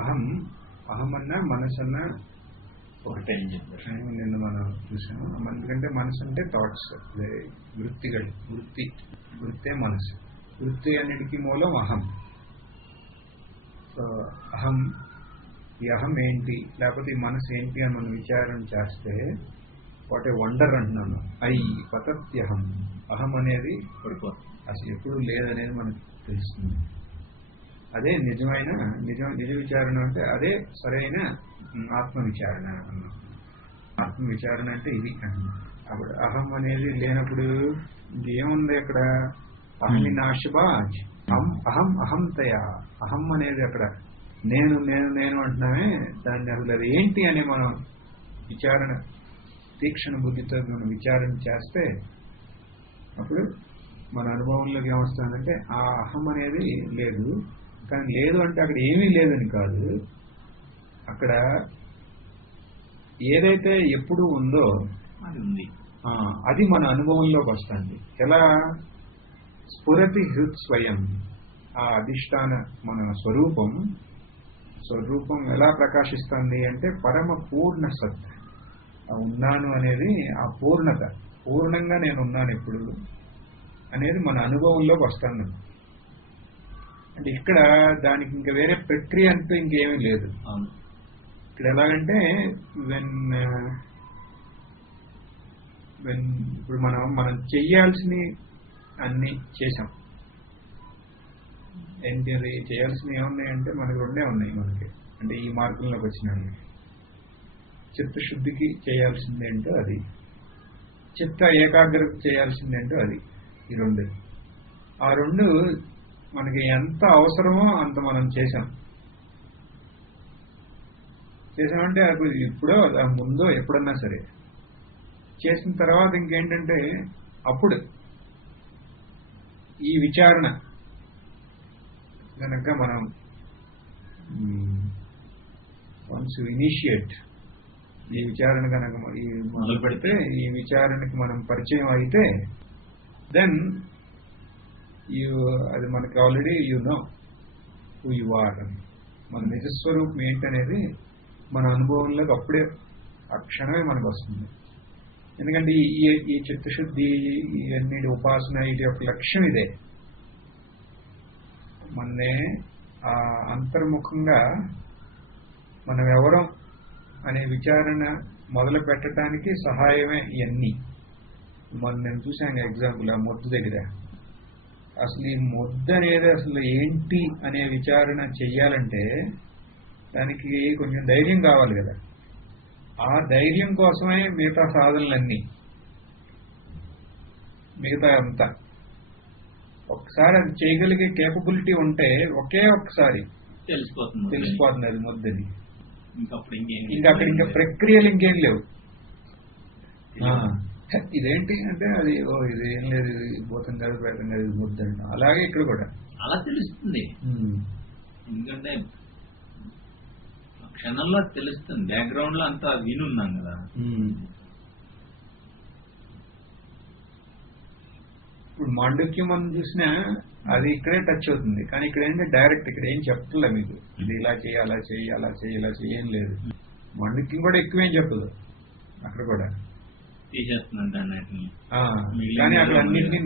అహం అహం అన్నా మనసు అన్నా ఒకటే అని చెప్పారు. నిన్న మనం చూసాము. ఎందుకంటే మనసు అంటే థాట్స్, వృత్తిಗಳು, వృత్తే మనసు. వృత్తి అన్నిటికీ మూలం అహం. సో అహం, ఈ అహం ఏంటి, లేకపోతే ఈ మనసు ఏంటి అని మనం విచారం చేస్తే వాట్ ఏ వండర్ అంటున్నాను. పతత్యహం, అహం అనేది అసలు ఎప్పుడు లేదనేది మనకు తెలుస్తుంది. అదే నిజమైన నిజ విచారణ అంటే అదే సరైన ఆత్మ విచారణ అన్నాం. ఆత్మ విచారణ అంటే ఇది అన్నాం. అప్పుడు అహం అనేది లేనప్పుడు ఏముంది అక్కడ? అహమి నాశబాజ్, అహం అహంతయా. అహం అనేది అక్కడ నేను నేను నేను అంటున్నామే, దాన్ని అసలు అది ఏంటి అని మనం విచారణ, తీక్షణ బుద్ధితో మనం విచారణ చేస్తే అప్పుడు మన అనుభవంలోకి ఏమొస్తుందంటే ఆ అహం అనేది లేదు. కానీ లేదు అంటే అక్కడ ఏమీ లేదని కాదు, అక్కడ ఏదైతే ఎప్పుడు ఉందో అది ఉంది. అది మన అనుభవంలోకి వస్తుంది. ఎలా? స్ఫురతి హృత్ స్వయం, ఆ అధిష్టాన మన స్వరూపం ఎలా ప్రకాశిస్తుంది అంటే పరమ పూర్ణ సత్. ఉన్నాను అనేది ఆ పూర్ణత, పూర్ణంగా నేను ఉన్నాను ఎప్పుడు అనేది మన అనుభవంలోకి వస్తుంది. అంటే ఇక్కడ దానికి ఇంకా వేరే ప్రక్రియ అంటూ ఇంకేమీ లేదు. ఇక్కడ ఎలాగంటే ఇప్పుడు మనం చెయ్యాల్సినవి అన్ని చేసాం. ఏంటి అది చేయాల్సినవి ఏమున్నాయంటే మనకి రెండే ఉన్నాయి. మనకి అంటే ఈ మార్గంలోకి వచ్చినాయి. చిత్తశుద్ధికి చేయాల్సిందేంటో అది, చిత్త ఏకాగ్రత చేయాల్సిందేంటో అది. ఈ రెండు, ఆ రెండు మనకి ఎంత అవసరమో అంత మనం చేసామంటే అది ఇప్పుడో ముందో ఎప్పుడన్నా సరే చేసిన తర్వాత ఇంకేంటంటే అప్పుడు ఈ విచారణ కనుక మనం వన్స్ ఇనిషియేట్ ఈ విచారణ కనుక మొదలు పెడితే, ఈ విచారణకి మనం పరిచయం అయితే దెన్ అది మనకి already know who you are అని. మన నిజస్వరూపం ఏంటనేది మన అనుభవంలోకి అప్పుడే ఆ క్షణమే మనకు వస్తుంది. ఎందుకంటే ఈ చిత్తశుద్ధి, ఇవన్నీ ఉపాసన, ఇది యొక్క లక్ష్యం ఇదే. మననే ఆ అంతర్ముఖంగా మనం ఎవరం అనే విచారణ మొదలు పెట్టడానికి సహాయమే ఇవన్నీ. నేను చూశాను ఎగ్జాంపుల్, ఆ మొద్దు దగ్గర. అసలు ఈ మొద్దు అనేది అసలు ఏంటి అనే విచారణ చెయ్యాలంటే దానికి కొంచెం ధైర్యం కావాలి కదా. ఆ ధైర్యం కోసమే మిగతా సాధనలన్నీ, మిగతా అంతా. ఒకసారి అది చేయగలిగే కేపబిలిటీ ఉంటే ఒకే ఒక్కసారి తెలిసిపోతుంది అది మొద్దని. ఇంకా అక్కడ ఇంకా ప్రక్రియలు ఇంకేం లేవు. ఇదేంటి అంటే అది ఇదేం లేదు, ఇది భూతం కాదు, ప్రేతం కాదు, ఇది ముద్ద అంట. అలాగే ఇక్కడ కూడా అలా తెలుస్తుంది. ఎందుకంటే క్షణంలో తెలుస్తుంది. బ్యాక్గ్రౌండ్ లో అంతా వినున్నాం కదా. ఇప్పుడు మాండక్యం మనం చూసినా అది ఇక్కడే టచ్ అవుతుంది. కానీ ఇక్కడ ఏంటంటే డైరెక్ట్, ఇక్కడ ఏం చెప్పలే మీకు ఇది ఇలా చేయి, అలా చేయి, అలా చేయి, ఇలా చేయి, ఏం లేదు. మాండక్యం కూడా ఎక్కువేం చెప్పదు అక్కడ కూడా. కానీ అక్కడ అన్నింటినీ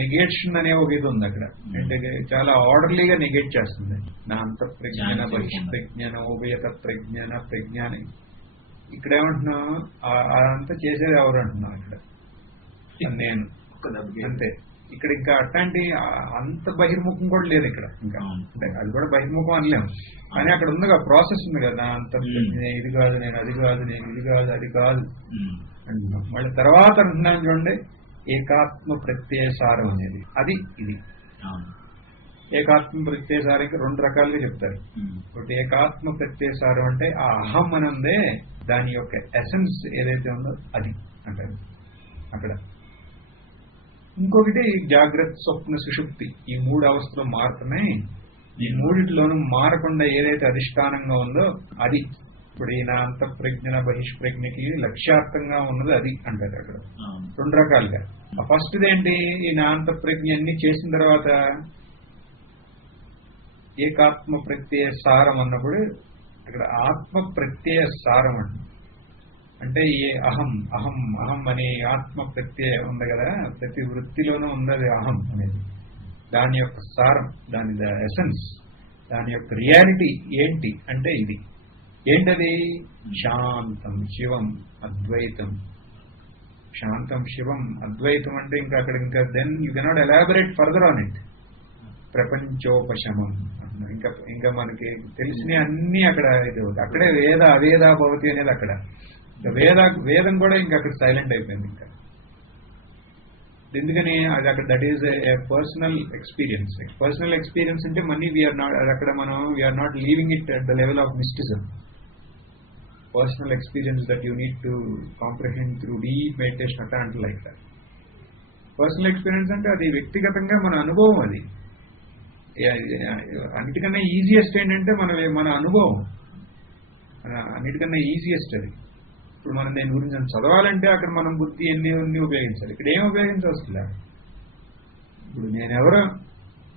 నెగేషన్ అనే ఒక ఇది ఉంది అక్కడ. అంటే చాలా ఆర్డర్లీగా నెగేట్ చేస్తుంది. నా అంత ప్రజ్ఞాన, బహిష్ప్రజ్ఞాన, ఉభయత ప్రజ్ఞాన, ప్రజ్ఞాన. ఇక్కడ ఏమంటున్నాం, అదంతా చేసేది ఎవరు అంటున్నాం ఇక్కడ? నేను అంతే. ఇక్కడ ఇంకా అట్లాంటి అంత బహిర్ముఖం కూడా లేదు ఇక్కడ. ఇంకా అంటే అది కూడా బహిర్ముఖం అనలేము. కానీ అక్కడ ఉందిగా ప్రాసెస్ ఉంది కదా, అంత ఇది కాదు, నేను అది కాదు, నేను ఇది కాదు, అది కాదు అంటున్నాం. మళ్ళీ తర్వాత అంటున్నాను చూడండి, ఏకాత్మ ప్రత్యయసారం అనేది. అది ఇది ఏకాత్మ ప్రత్యయసారానికి రెండు రకాలుగా చెప్తారు. ఒకటి ఏకాత్మ ప్రత్యయసారం అంటే ఆ అహం అనందే దాని యొక్క ఎసెన్స్ ఏదైతే ఉందో అది అంటారు అక్కడ. ఇంకొకటి జాగ్రత్త, స్వప్న, సుషుప్తి. ఈ మూడు అవస్థలు మారుతున్నాయి. ఈ మూడిటిలోనూ మారకుండా ఏదైతే అధిష్టానంగా ఉందో అది. ఇప్పుడు ఈ నా అంతఃప్రజ్ఞ బహిష్ప్రజ్ఞకి లక్ష్యార్థంగా ఉన్నది అది అంటారు అక్కడ. రెండు రకాలుగా. ఫస్ట్ ఏంటి, ఈ నా అంతఃప్రజ్ఞ అన్ని చేసిన తర్వాత ఏకాత్మ ప్రత్యయ సారం అన్నప్పుడు ఇక్కడ ఆత్మ ప్రత్యయ సారం అంటే ఏ అహం అహం అహం అనే ఆత్మ ప్రత్యయ ఉంది కదా, ప్రతి వృత్తిలోనూ ఉన్నది అహం అనేది. దాని యొక్క సారం, దాని ఎసెన్స్, దాని యొక్క రియాలిటీ ఏంటి అంటే ఇది. ఏంటది? శాంతం శివం అద్వైతం. శాంతం శివం అద్వైతం అంటే ఇంకా అక్కడ ఇంకా then you cannot elaborate further on it. ప్రపంచోపశమం ఇంకా మనకి తెలిసిన అన్ని అక్కడ ఇది అవుతుంది. అక్కడే వేద అవేదా భవతి అనేది అక్కడ. వేదం కూడా ఇంకా అక్కడ సైలెంట్ అయిపోయింది. ఇంకా ఎందుకని అది అక్కడ that is a personal experience. Personal experience అంటే మనీ వీఆర్ నాట్ అక్కడ మనం we are not leaving it at the level of mysticism. Personal experience that you need to comprehend through deep meditation at like that. Personal experience అంటే అది వ్యక్తిగతంగా మన అనుభవం. అది అన్నిటికన్నా ఈజియెస్ట్ ఏంటంటే మన అనుభవం, అన్నిటికన్నా ఈజియెస్ట్ అది. ఇప్పుడు మనం దేని గురించి చదవాలంటే అక్కడ మనం బుద్ధి ఎన్ని ఉపయోగించాలి. ఇక్కడ ఏం ఉపయోగించవలసింది. ఇప్పుడు నేనెవరో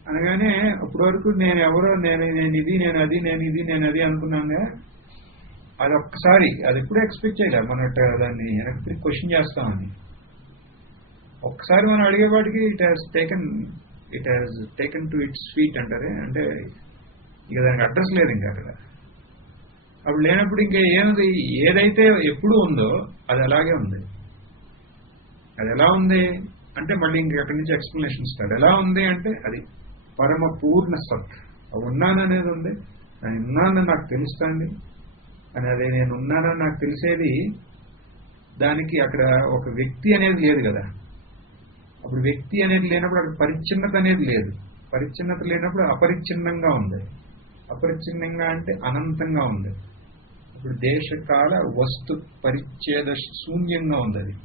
అనగానే అప్పటి వరకు నేనెవరో, నేను ఇది, నేను అది, నేను ఇది, నేను అది అనుకున్నాగా అది ఒక్కసారి అది ఎప్పుడూ ఎక్స్పెక్ట్ చేయలేదు. మనం దాన్ని వెనక్కి క్వశ్చన్ చేస్తామని ఒక్కసారి మనం అడిగేవాడికి it has taken to its feet అంటారే. అంటే ఇక దానికి అడ్రస్ లేదు ఇంకా అక్కడ. అప్పుడు లేనప్పుడు ఇంకా ఏదైతే ఎప్పుడు ఉందో అది అలాగే ఉంది. అది ఎలా ఉంది అంటే మళ్ళీ ఇంక అక్కడి నుంచి ఎక్స్ప్లెనేషన్ స్టార్ట్. ఎలా ఉంది అంటే అది పరమ పూర్ణ సత్. ఉన్నాననేది ఉంది. నేను ఉన్నానని నాకు తెలుస్తుంది అని, అదే నేను ఉన్నానని నాకు తెలిసేది. దానికి అక్కడ ఒక వ్యక్తి అనేది లేదు కదా. అప్పుడు వ్యక్తి అనేది లేనప్పుడు అక్కడ పరిచ్ఛిన్నత అనేది లేదు. పరిచ్ఛిన్నత లేనప్పుడు అపరిచ్ఛిన్నంగా ఉంది. అపరిచ్ఛిన్నంగా అంటే అనంతంగా ఉంది. ఇప్పుడు దేశకాల వస్తు పరిచ్ఛేద శూన్యంగా ఉంది. అది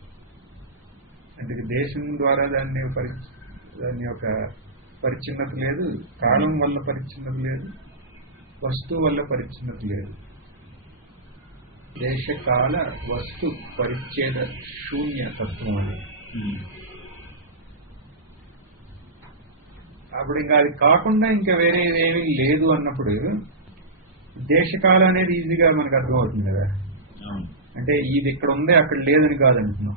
అంటే దేశం ద్వారా దాని యొక్క పరిచ్ఛిన్నత లేదు, కాలం వల్ల పరిచ్ఛిన్నత లేదు, వస్తువు వల్ల పరిచ్ఛిన్నత లేదు. దేశకాల వస్తు పరిచ్ఛేద శూన్య తత్వం అది. అప్పుడు ఇంకా అది కాకుండా ఇంకా వేరే ఏమీ లేదు అన్నప్పుడు దేశకాలం అనేది ఈజీగా మనకు అర్థమవుతుంది కదా. అంటే ఇది ఇక్కడ ఉంది అక్కడ లేదని కాదంటున్నాం.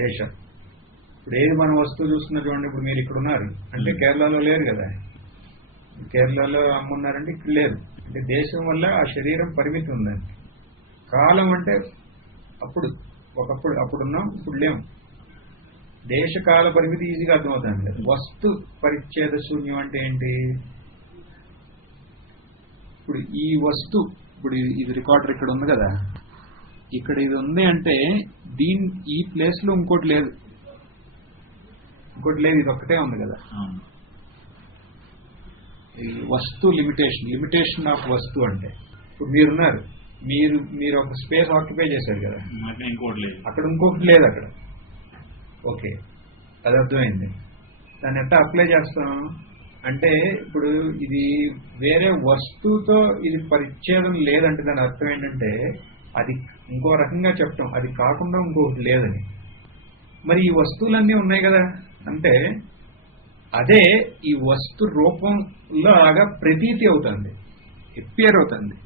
దేశం ఇప్పుడు ఏది మనం వస్తువు చూస్తున్నా చూడండి. ఇప్పుడు మీరు ఇక్కడ ఉన్నారు అంటే కేరళలో లేరు కదా. కేరళలో అమ్మున్నారంటే ఇక్కడ లేదు. అంటే దేశం వల్ల ఆ శరీరం పరిమితి ఉందండి. కాలం అంటే అప్పుడున్నాం ఇప్పుడు లేము. దేశకాల పరిమితి ఈజీగా అర్థమవుతుంది. వస్తు పరిచ్ఛేద శూన్యం అంటే ఏంటి? ఇప్పుడు ఈ వస్తు, ఇప్పుడు ఇది రికార్డర్ ఇక్కడ ఉంది కదా, ఇక్కడ ఇది ఉంది అంటే ఈ ప్లేస్ లో ఇంకోటి లేదు, ఇది ఒక్కటే ఉంది కదా. ఈ వస్తు లిమిటేషన్ ఆఫ్ వస్తు అంటే ఇప్పుడు మీరున్నారు, మీరు ఒక స్పేస్ ఆక్యుపై చేశారు కదా, అక్కడ ఇంకొకటి లేదు అక్కడ. ఓకే, అది అర్థమైంది. దాన్ని ఎట్లా అప్లై చేస్తాం అంటే ఇప్పుడు ఇది వేరే వస్తువుతో ఇది పరిచ్ఛేదం లేదంటే దాని అర్థం ఏంటంటే అది ఇంకో రకంగా చెప్తాం, అది కాకుండా ఇంకొకటి లేదని. మరి ఈ వస్తువులన్నీ ఉన్నాయి కదా అంటే అదే ఈ వస్తు రూపంలో లాగా ప్రతీతి అవుతుంది, ఎప్పేర్ అవుతుంది.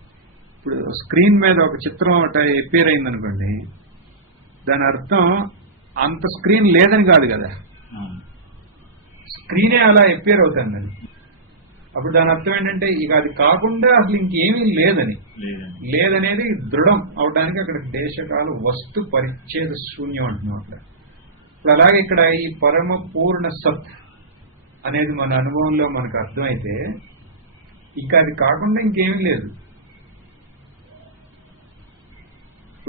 ఇప్పుడు స్క్రీన్ మీద ఒక చిత్రం అట ఎప్పేర్ అయిందనుకోండి, దాని అర్థం అంత స్క్రీన్ లేదని కాదు కదా, స్క్రీనే అలా ఎప్పేర్ అవుతుంది. అప్పుడు దాని అర్థం ఏంటంటే ఇక అది కాకుండా అసలు ఇంకేమీ లేదనేది దృఢం అవడానికి అక్కడ దేశకాల వస్తు పరిచ్ఛేద శూన్యం అంటున్నాం అక్కడ. ఇప్పుడు అలాగే ఇక్కడ ఈ పరమ పూర్ణ సత్ అనేది మన అనుభవంలో మనకు అర్థమైతే ఇంకా అది కాకుండా ఇంకేమీ లేదు.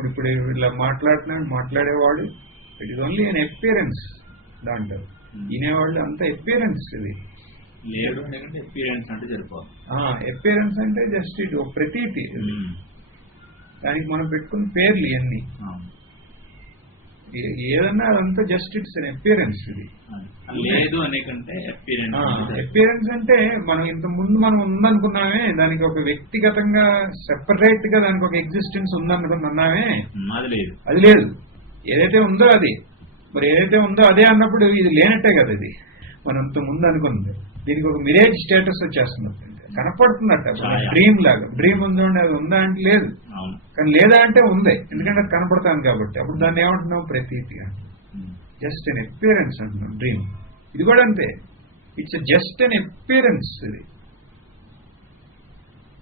ఇప్పుడు ఇలా మాట్లాడేవాడు it is only an appearance. దాంట్లో వినేవాళ్ళు అంత ఎపియరెన్స్. ఇది లేదు ఎపియరెన్స్ అంటే సరిపోదు. ఎపియరెన్స్ అంటే జస్ట్ ఇటు ప్రతీతి. దానికి మనం పెట్టుకున్న పేర్లు ఇవన్నీ ఏదన్నా అదంతా జస్ట్ ఇట్స్ అన్ ఎపియరెన్స్. ఇది లేదు అనే కంటే ఎపియరెన్స్ అంటే మనం ఇంత ముందు మనం ఉందనుకున్నామే, దానికి ఒక వ్యక్తిగతంగా సెపరేట్ గా దానికి ఒక ఎగ్జిస్టెన్స్ ఉందనుకున్నామే, అది లేదు. ఏదైతే ఉందో అది, మరి ఏదైతే ఉందో అదే అన్నప్పుడు ఇది లేనట్టే కదా. ఇది మనం ఇంత ముందు అనుకున్నది, దీనికి ఒక మిరేజ్ స్టేటస్ వచ్చేస్తుంది. కనపడుతుందట ఛాయ. డ్రీమ్ లాగా. డ్రీమ్ ఉందండి, అది ఉందా అంటే లేదు, అవును. కానీ లేదా అంటే ఉంది, ఎందుకంటే అది కనపడతాను కాబట్టి. అప్పుడు దాన్ని ఏమంటున్నాం? ప్రతీతి అంటున్నాం. జస్ట్ అన్ అపియరెన్స్ అంటున్నాం డ్రీమ్. ఇది కూడా అంతే, ఇట్స్ జస్ట్ అన్ అపియరెన్స్. ఇది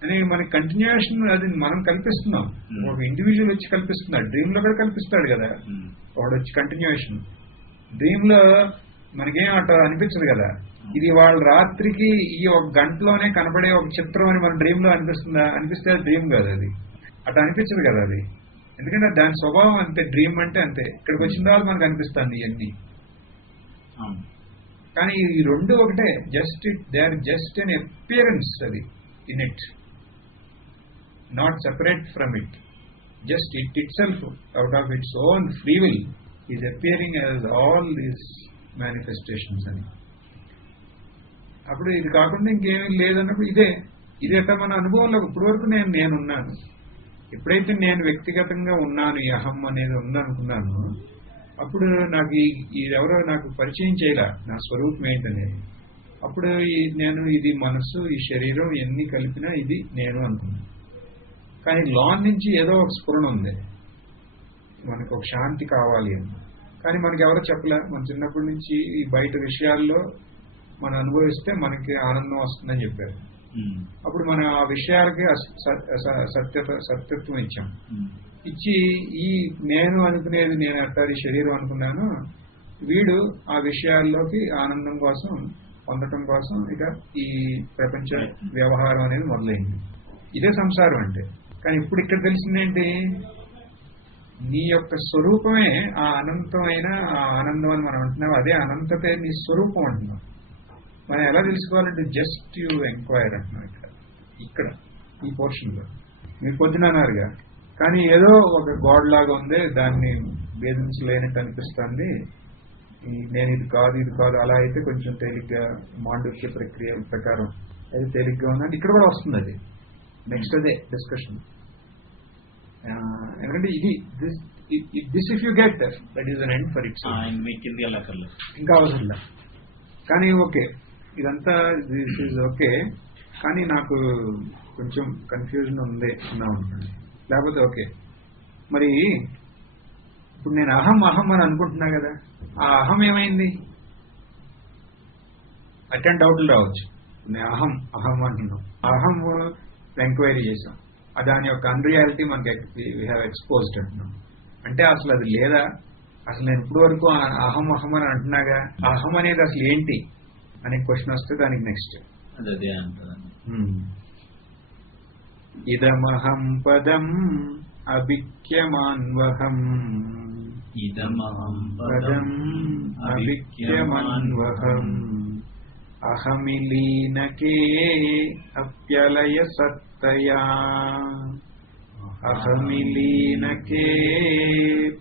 అని మనకి కంటిన్యూషన్, అది మనం కల్పిస్తున్నాం. ఒక ఇండివిజువల్ వచ్చి కల్పిస్తున్నాడు, డ్రీమ్ లో కూడా కల్పిస్తాడు కదా వాడు వచ్చి. కంటిన్యూషన్ డ్రీమ్ లో మనకేం అట్లా అనిపించదు కదా. ఇది వాళ్ళ రాత్రికి ఈ ఒక గంటలోనే కనపడే ఒక చిత్రం అని మన డ్రీమ్ లో అనిపిస్తుందా? అనిపిస్తే డ్రీమ్ కాదు అది, అట్లా అనిపించదు కదా అది. ఎందుకంటే దాని స్వభావం అంతే, డ్రీమ్ అంటే అంతే. ఇక్కడికి వచ్చిన తర్వాత మనకు అనిపిస్తుంది ఇవన్నీ. కానీ ఈ రెండు ఒకటే, just they are just an appearance అది in it, not separate from it. Just it itself out of its own free will is appearing as all these manifestations అని. అప్పుడు ఇది కాకుండా ఇంకేమీ లేదన్నప్పుడు ఇదే అట్లా మన అనుభవంలో ఇప్పటి వరకు నేనున్నాను. ఎప్పుడైతే నేను వ్యక్తిగతంగా ఉన్నాను, ఈ అహం అనేది ఉందనుకున్నాను, అప్పుడు నాకు ఎవరో నాకు పరిచయం చేయలే నా స్వరూపం ఏంటనేది. అప్పుడు నేను ఇది మనస్సు, ఈ శరీరం ఎన్ని కలిపినా ఇది నేను అనుకున్నాను. కానీ లోన్ నుంచి ఏదో ఒక స్ఫురణ ఉంది, మనకు ఒక శాంతి కావాలి అని. కానీ మనకి ఎవరో చెప్పలే. మన చిన్నప్పటి నుంచి ఈ బయట విషయాల్లో మనం అనుభవిస్తే మనకి ఆనందం వస్తుందని చెప్పారు. అప్పుడు మనం ఆ విషయాలకి సత్యత్వం ఇచ్చాం. ఇచ్చి ఈ నేను అనుకునేది నేను అట్టాది శరీరం అనుకున్నాను, వీడు ఆ విషయాల్లోకి ఆనందం కోసం పొందటం కోసం ఇక ఈ ప్రపంచ వ్యవహారం అనేది మొదలైంది. ఇదే సంసారం అంటే. కానీ ఇప్పుడు ఇక్కడ తెలిసిందేంటి? నీ యొక్క స్వరూపమే ఆ అనంతమైన ఆ ఆనందం అని మనం అంటున్నాం. అదే అనంతతే నీ స్వరూపం అంటున్నాం. మనం ఎలా తెలుసుకోవాలంటే జస్ట్ యూ ఎంక్వైర్ అంటున్నాం. ఇక్కడ ఈ పోర్షన్ లో మీరు పొద్దున అన్నారుగా, కానీ ఏదో ఒక గాడ్ లాగా ఉంది, దాన్ని భేదించలేనట్టు అనిపిస్తుంది, నేను ఇది కాదు అలా అయితే కొంచెం తేలిగ్గా మాండూక్య ప్రక్రియ ప్రకారం అది తేలిగ్గా ఉందంటే ఇక్కడ కూడా వస్తుంది. అది నెక్స్ట్ అదే డిస్కషన్. ఎందుకంటే ఇది this if you get that is an end for it's. ఇంకా అవసరం లేదు. కానీ ఓకే, ఇదంతా దిస్ ఈజ్ ఓకే, కానీ నాకు కొంచెం కన్ఫ్యూజన్ ఉంది అన్నా ఉంటుంది. లేకపోతే ఓకే, మరి ఇప్పుడు నేను అహం అని అనుకుంటున్నా కదా, ఆ అహం ఏమైంది? అటెండ్ డౌట్లు రావచ్చు. నేను అహం అంటున్నాం, అహం ఎంక్వైరీ చేసాం, దాని యొక్క అన్రియాలిటీ మనకి వీ హ్యావ్ ఎక్స్పోజ్డ్ అంటున్నాం. అంటే అసలు అది లేదా? అసలు నేను ఇప్పుడు వరకు అహం అని అంటున్నాగా, అహం అనేది అసలు ఏంటి అనే క్వశ్చన్ వస్తే దానికి నెక్స్ట్ ఇదమహం పదం అభిక్యమాన్వహం, ఇదమహం పదం అభిక్యమాన్వహం, అహమిలీనకే అప్యలయ సత్తయా, అహమిలీనకే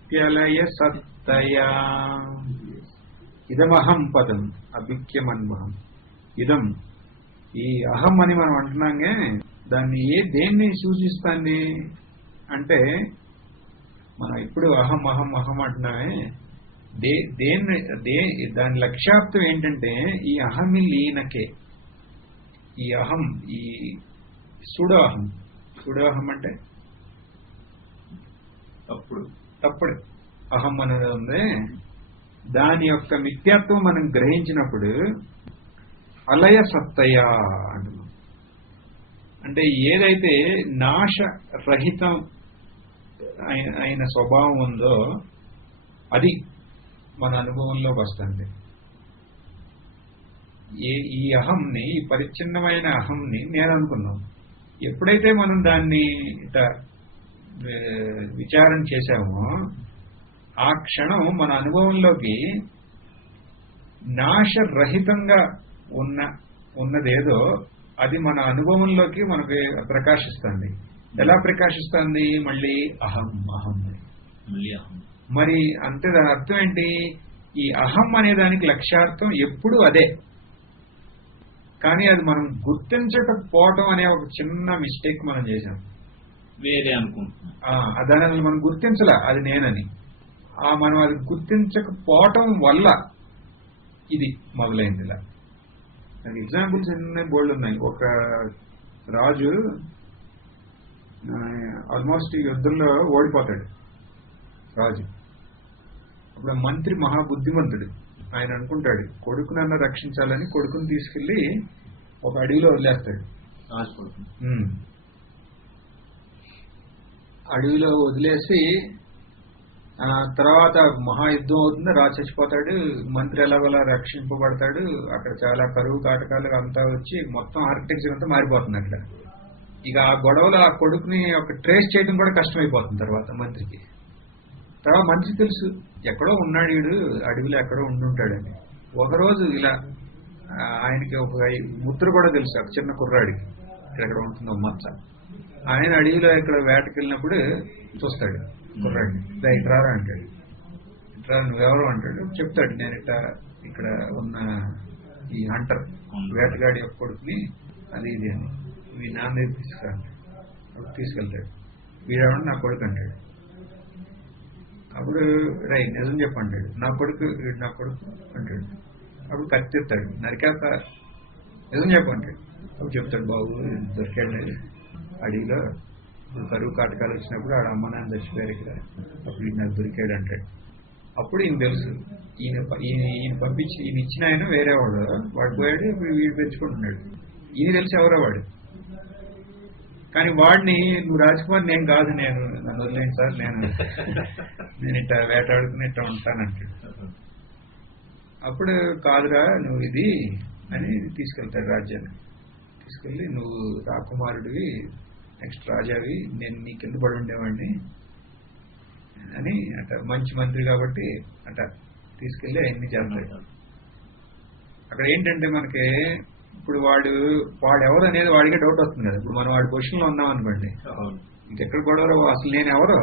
ప్యలయ సత్తయా. ఇదమహం పదం అభిక్యమన్వహం. ఇదం, ఈ అహం అని మనం అంటున్నాంగే, దాన్ని దేన్ని సూచిస్తుంది అంటే, మనం ఇప్పుడు అహం అంటున్నామే, దాని లక్ష్యార్థం ఏంటంటే ఈ అహమి లీనకే, ఈ అహం, ఈ సుడోహం అంటే తప్పుడు అహం అనేది ఉంది, దాని యొక్క మిథ్యాత్వం మనం గ్రహించినప్పుడు అలయ సత్తయ అంటున్నాం. అంటే ఏదైతే నాశరహితం అయిన స్వభావం ఉందో అది మన అనుభవంలోకి వస్తుంది. ఈ అహంని, ఈ పరిచ్ఛిన్నమైన అహంని నేను అనుకున్నాం. ఎప్పుడైతే మనం దాన్ని విచారణ చేశామో ఆ క్షణం మన అనుభవంలోకి నాశరహితంగా ఉన్నదేదో అది మన అనుభవంలోకి మనకి ప్రకాశిస్తుంది. ఎలా ప్రకాశిస్తుంది? మళ్ళీ అహం. మరి అంతే, దాని అర్థం ఏంటి? ఈ అహం అనే దానికి లక్ష్యార్థం ఎప్పుడు అదే, కానీ అది మనం గుర్తించకపోవటం అనే ఒక చిన్న మిస్టేక్ మనం చేశాం. వేరే అనుకుంటున్నాం, దాని మనం గుర్తించలే అది నేనని. మనం అది గుర్తించకపోవటం వల్ల ఇది మొదలైంది ఇలా. ఎగ్జాంపుల్స్ ఎన్ని బోల్డ్ ఉన్నాయి. ఒక రాజు ఆల్మోస్ట్ యుద్ధంలో ఓడిపోతాడు రాజు. అప్పుడు మంత్రి మహాబుద్ధిమంతుడు. ఆయన అనుకుంటాడు కొడుకునన్నా రక్షించాలని కొడుకుని తీసుకెళ్లి ఒక అడవిలో వదిలేస్తాడు. అడవిలో వదిలేసి తర్వాత మహాయుద్ధం అవుతుంది, రాజు చచ్చిపోతాడు, మంత్రి ఎలాగోలా రక్షింపబడతాడు. అక్కడ చాలా కరువు కాటకాలు అంతా వచ్చి మొత్తం ఆర్కిటెక్చర్ అంతా మారిపోతుంది అక్కడ. ఇక ఆ గొడవలో ఆ కొడుకుని ఒక ట్రేస్ చేయడం కూడా కష్టమైపోతుంది తర్వాత మంత్రికి. తర్వాత మంచి తెలుసు ఎక్కడో ఉన్నాడు వీడు, అడవిలో ఎక్కడో ఉండుంటాడని. ఒకరోజు ఇలా ఆయనకి ఒక ముద్ర కూడా తెలుసు చిన్న కుర్రాడికి ఎక్కడ ఉంటుందో మచ్చ. ఆయన అడవిలో ఇక్కడ వేటకెళ్ళినప్పుడు చూస్తాడు కుర్రాడిని. ఇట్రా అంటాడు. ఇట్రా నువ్వెవరు అంటాడు. చెప్తాడు నేను ఇక్కడ ఉన్న ఈ హంటర్ వేటగాడి యొక్క కొడుకుని అది ఇది అని. మీ నాన్న దగ్గర తీసుకెళ్తాడు. వీడెవడు నా కొడుకు అంటాడు. అప్పుడు నిజం చెప్పంటాడు. నా కొడుకు అంటాడు. అప్పుడు కత్తిస్తాడు. నరికాక నిజం చెప్పంటాడు. అప్పుడు చెప్తాడు బాబు దొరికాడు అడవిలో కరువు కాటకాలు వచ్చినప్పుడు ఆడ అమ్మ నాన్న చచ్చిపోయారు ఇక్కడ, అప్పుడు నాకు దొరికాడు అంటాడు. అప్పుడు ఈయన తెలుసు ఈయన పంపించి ఈయన ఇచ్చిన ఆయన వేరే వాడు పోయాడు, వీడు పెంచుకుంటున్నాడు. ఈయన తెలిసి ఎవరో వాడు. కానీ వాడిని నువ్వు రాజకుమార్ నేను కాదు, నన్ను వదిలేండి సార్, నేను ఇట్లా వేటాడుకుని ఇట్లా ఉంటానంటాడు. అప్పుడు కాదురా నువ్వు ఇది అని తీసుకెళ్తాడు రాజ్యాన్ని. తీసుకెళ్ళి నువ్వు రాకుమారుడివి, నెక్స్ట్ రాజావి, నేను నీ కింద పడి ఉండేవాడిని అని అట మంచి మంత్రి కాబట్టి అట తీసుకెళ్ళి అవన్నీ చేస్తాడు. అక్కడ ఏంటంటే మనకి ఇప్పుడు వాడు ఎవరు అనేది వాడికే డౌట్ వస్తుంది కదా. ఇప్పుడు మనం వాడి పొజిషన్ లో ఉన్నాం అనుకోండి, ఇంకెక్కడ గొడవరో అసలు నేను ఎవరో